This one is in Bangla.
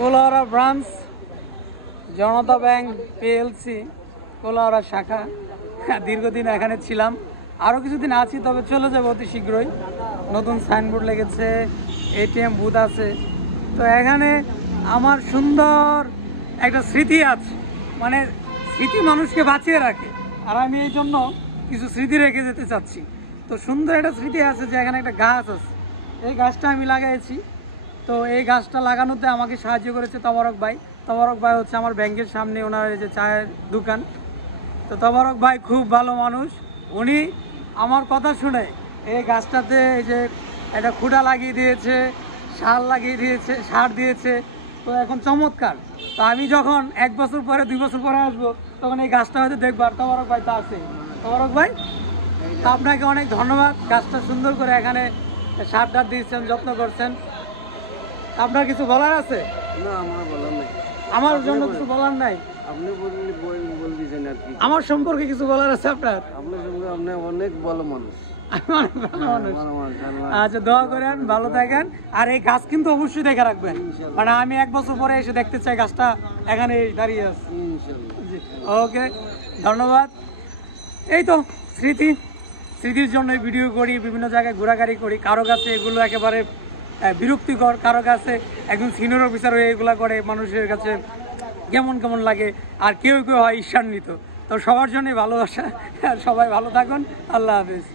কোলাউড়া ব্রাঞ্চ জনতা ব্যাংক পিএলসি কোলাউড়া শাখা। দীর্ঘদিন এখানে ছিলাম, আরও কিছুদিন আছি, তবে চলে যাবো অতি শীঘ্রই। নতুন সাইনবোর্ড লেগেছে, এটিএম বুথ আছে। তো এখানে আমার সুন্দর একটা স্মৃতি আছে, মানে স্মৃতি মানুষকে বাঁচিয়ে রাখে, আর আমি এই জন্য কিছু স্মৃতি রেখে যেতে চাচ্ছি। তো সুন্দর একটা স্মৃতি আছে যে এখানে একটা গাছ আছে, এই গাছটা আমি লাগাইছি। তো এই গাছটা লাগানোতে আমাকে সাহায্য করেছে তবারক ভাই। তবারক ভাই হচ্ছে আমার ব্যাংকের সামনে ওনার যে চায়ের দোকান। তো তবারক ভাই খুব ভালো মানুষ, উনি আমার কথা শুনে এই গাছটাতে এই যে একটা খুঁটা লাগিয়ে দিয়েছে, সার লাগিয়ে দিয়েছে, সার দিয়েছে। তো এখন চমৎকার। তো আমি যখন 1 বছর পরে 2 বছর পরে আসবো, তখন এই গাছটা হয়তো দেখবো, আর তবারক ভাই তো আছে। তবারক ভাই, তো আপনাকে অনেক ধন্যবাদ, গাছটা সুন্দর করে এখানে সার টার দিয়েছেন, যত্ন করছেন। আপনার কিছু বলার আছে? না, আমার বলার নাই। আমার জন্য কিছু বলার নাই? আপনি বলছেন আর কি। আমার সম্পর্কে কিছু বলার আছে আপনার? আপনার সঙ্গে আপনি অনেক ভালো মানুষ। আচ্ছা, দোয়া করেন, ভালো থাকেন। আর এই গাছ কিন্তু অবশ্যই দেখে রাখবেন, মানে আমি 1 বছর পরে এসে দেখতে চাই গাছটা এখানে দাঁড়িয়ে আছে। ওকে, ধন্যবাদ। এই তো স্মৃতির জন্য ভিডিও করি, বিভিন্ন জায়গায় ঘোরাঘুরি করি। কারো কাছে এগুলো একেবারে বিরক্তিকর, কারো কাছে একজন সিনিয়র অফিসার হয়ে এগুলা করে মানুষের কাছে কেমন কেমন লাগে, আর কেউ কেউ হয় ঈর্ষান্বিত। তো সবার জন্যই ভালোবাসা, সবাই ভালো থাকুন। আল্লাহ হাফিজ।